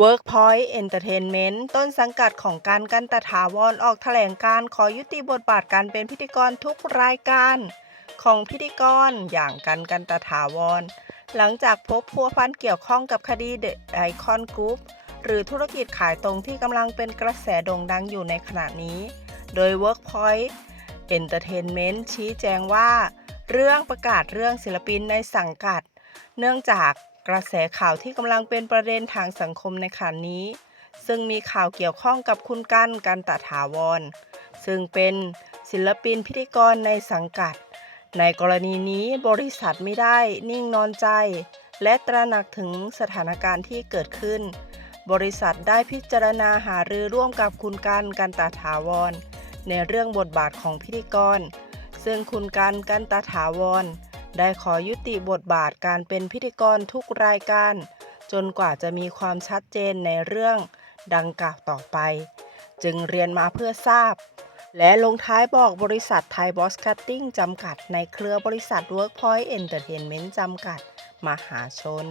Workpoint Entertainment ต้นสังกัดของการกันตถาวรออกแถลงการขอยุติบทบาทการเป็นพิธีกรทุกรายการ ของพิธีกรอย่างกันกันตถาวร หลังจากพบพัวพันเกี่ยวข้องกับคดี The Icon Group หรือธุรกิจขายตรงที่กำลังเป็นกระแสโด่งดังอยู่ในขณะนี้ โดย Workpoint Entertainment ชี้แจงว่า เรื่องประกาศเรื่องศิลปินในสังกัด เนื่องจาก กระแสข่าวที่กำลังเป็นประเด็นทางสังคมในขณะนี้ ซึ่งมีข่าวเกี่ยวข้องกับคุณกันกันตถาวร ซึ่งเป็นศิลปินพิธีกรในสังกัด ในกรณีนี้บริษัทไม่ได้นิ่งนอนใจ และตระหนักถึงสถานการณ์ที่เกิดขึ้น บริษัทได้พิจารณาหารือร่วมกับคุณกันกันตถาวร ในเรื่องบทบาทของพิธีกร ซึ่งคุณกันกันตถาวร ได้ขอยุติบทบาทการเป็นพิธีกรทุกรายการ จนกว่าจะมีความชัดเจนในเรื่องดังกล่าวต่อไป จึงเรียนมาเพื่อทราบ และลงท้ายบอกบริษัทไทยบอสคัตติ้งจำกัด ในเครือบริษัท Workpoint Entertainment จำกัด มหาชน